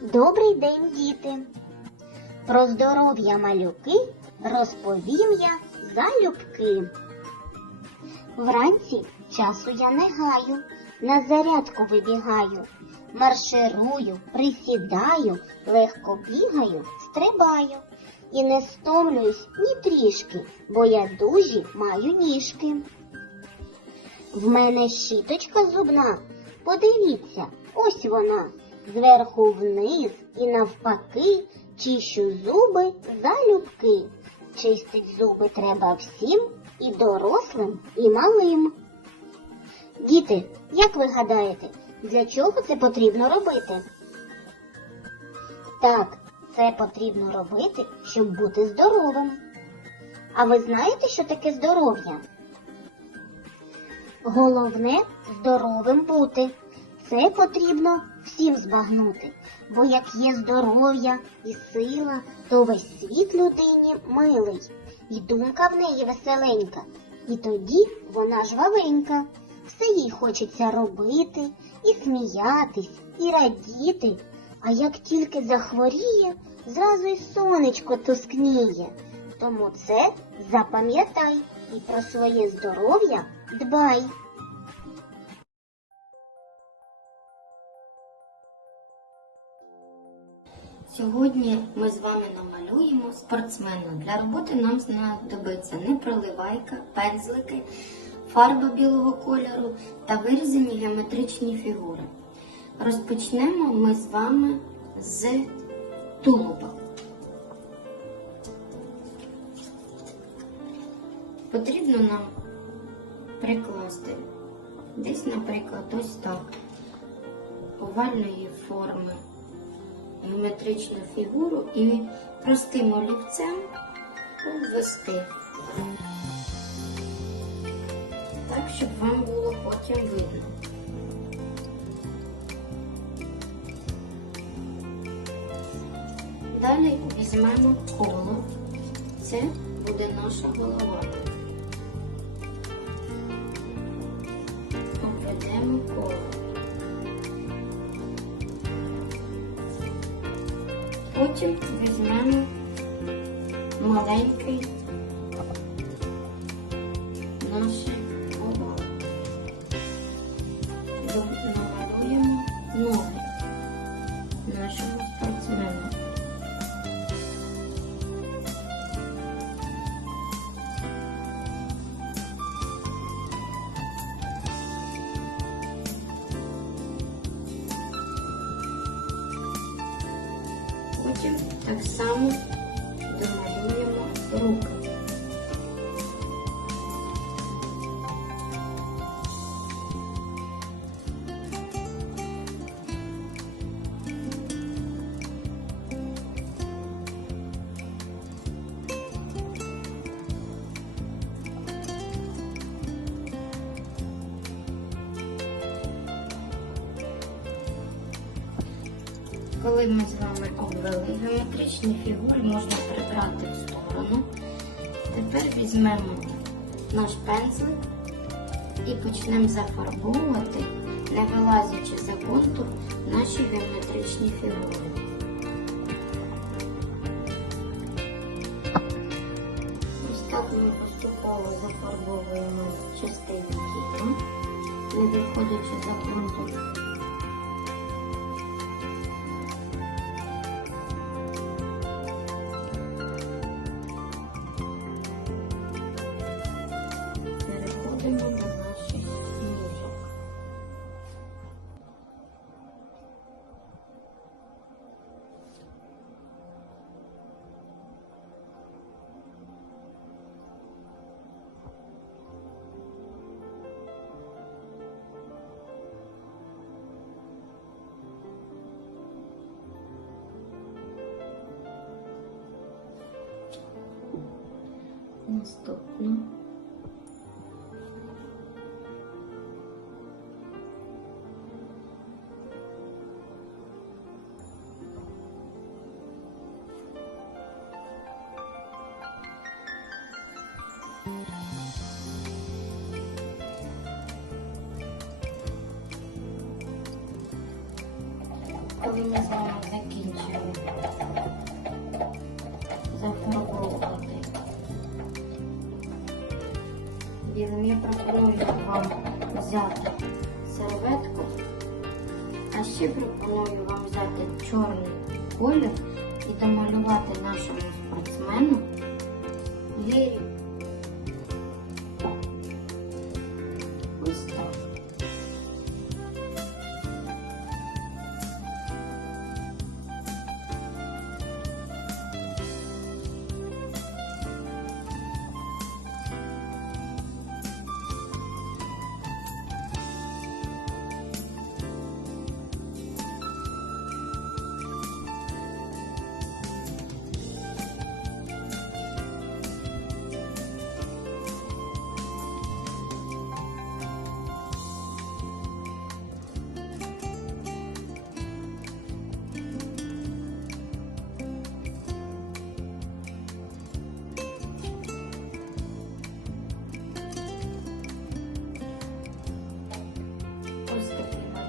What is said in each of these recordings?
Добрий день, діти! Про здоров'я малюки розповім я залюбки. Вранці часу я не гаю, на зарядку вибігаю, марширую, присідаю, легко бігаю, стрибаю. І не стомлююсь ні трішки, бо я дужі маю ніжки. В мене щіточка зубна, подивіться, ось вона, зверху вниз і навпаки, чищу зуби залюбки. Чистить зуби треба всім, і дорослим, і малим. Діти, як ви гадаєте, для чого це потрібно робити? Так, це потрібно робити, щоб бути здоровим. А ви знаєте, що таке здоров'я? Головне здоровим бути. Це потрібно всім збагнути, бо як є здоров'я і сила, то весь світ людині милий, і думка в неї веселенька, і тоді вона жвавенька. Все їй хочеться робити, і сміятись, і радіти. А як тільки захворіє, зразу й сонечко тускніє. Тому це запам'ятай і про своє здоров'я дбай. Сьогодні ми з вами намалюємо спортсмена. Для роботи нам знадобиться непроливайка, пензлики, фарба білого кольору та вирізані геометричні фігури. Розпочнемо ми з вами з тулуба. Потрібно нам прикласти десь, наприклад, ось так овальної форми геометричну фігуру і простим олівцем обвести. Так, щоб вам було потім видно. Далі візьмемо коло. Це буде наша голова. Обведемо коло. Потім візьмемо маленький наше Потім так само домалюємо руки. Коли ми з вами обвели геометричні фігури, можна прибрати в сторону. Тепер візьмемо наш пензлик і почнемо зафарбовувати, не вилазячи за контур, наші геометричні фігури. Ось так ми поступово зафарбовуємо частину тіла, не виходячи за контур. Estou Então, meus amores, aqui, tio. Білим я пропоную вам взяти серветку, а ще пропоную вам взяти чорний колір і домалювати нашому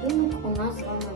Ось у нас вами